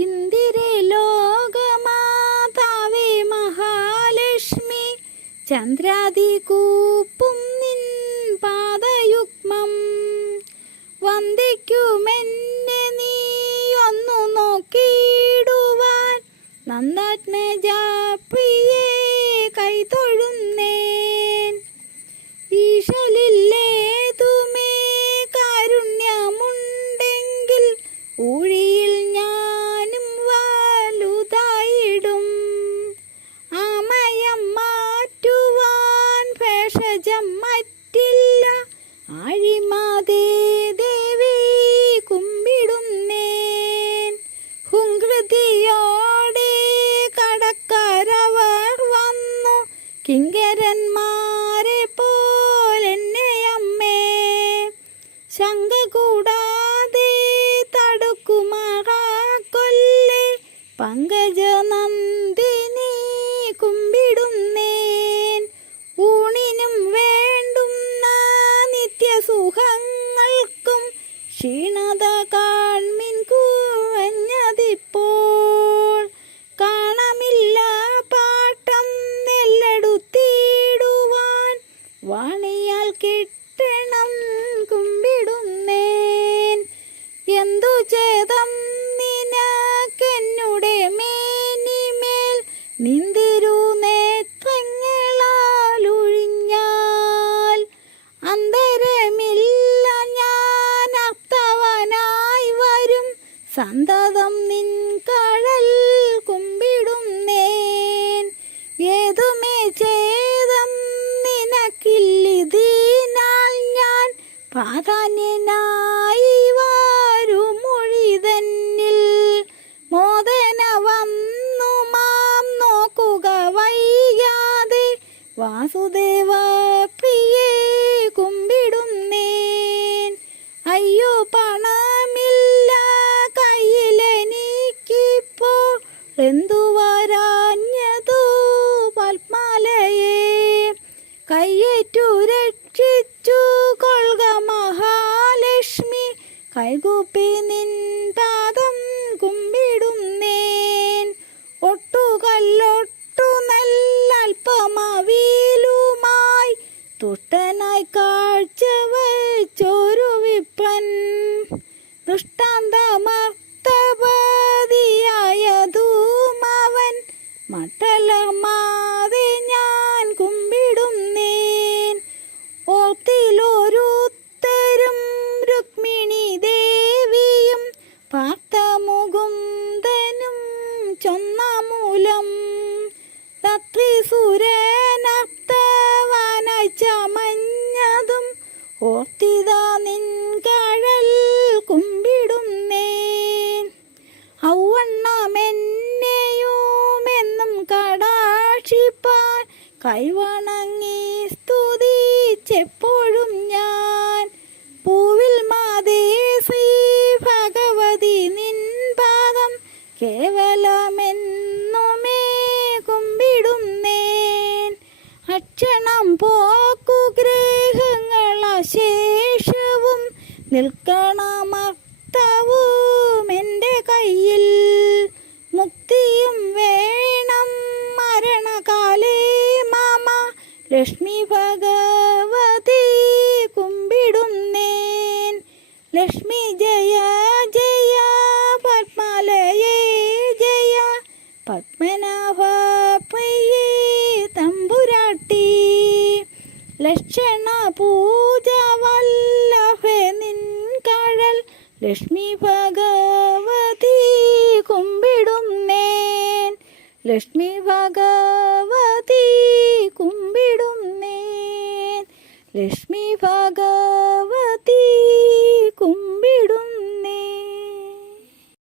ഇന്ദിരെ ലോകമാതാവേ മഹാലക്ഷ്മി ചന്ദ്രാതി കൂപ്പും നിൻ പാദയുഗ്മം. വന്ദിക്കുമെന്നെ നീ ഒന്നു നോക്കിയിടുവാൻ നന്ദാത്മജാപ്രിയേ കിങ്കരന്മാരെ പോലെന്നെ അമ്മേ. ശങ്ക കൂടാതെ തടുക്കുമാറാ കൊല്ലേ പങ്കജ നന്ദിനി കുമ്പിടുന്നേൻ. ഊണിനും വേണ്ടുന്ന നിത്യസുഖങ്ങൾക്കും ക്ഷീണത കാൺമിൻ നിന്തിരു നേത്രങ്ങളാലൊഴിഞ്ഞാൽ അന്തരമില്ല ഞാൻ അർത്ഥവനായി വരും. സന്തതം നിൻ കഴൽ കുമ്പിടുന്നേൻ ഏതുമേ ചേതം നിനക്കില്ലിതിനാൽ ഞാൻ പ്രാധാന്യനായി വാസുദേവ പ്രിയേ കുമ്പിടുന്നേൻ. അയ്യോ പണമില്ല കയ്യിലെനിക്കിപ്പോ എന്തു വരാഞ്ഞതു പത്മാലയെ. കയ്യേറ്റു രക്ഷിച്ചു കൊള്ളുക മഹാലക്ഷ്മി. കൈകൂപ്പി നിൻ ദൃഷ്ടാന്തമർത്തപതിയായതും അവൻ മട്ടലമാതെ കൈവണങ്ങി സ്തുതിച്ചെപ്പോഴും ഞാൻ. പൂവിൽ മാതേ ശ്രീ ഭഗവതി നിൻ പാദം കേവലമെന്നുമേ കുമ്പിടുന്നേൻ. അക്ഷണം പോക്കുഗ്രഹങ്ങളശേഷവും നിൽക്കണമർത്തവും ലക്ഷ്മി ഭഗവതി കുമ്പിടുന്നേൻ. ലക്ഷ്മി ജയ ജയ പത്മലയേ ജയ. പത്മനാഭ പയ്യേ തമ്പുരാട്ടി. ലക്ഷണ പൂജ വല്ലഭേ നിൻ കഴൽ. ലക്ഷ്മി ഭഗവതി കുമ്പിടുന്നേൻ. ലക്ഷ്മി ലക്ഷ്മി ഭഗവതി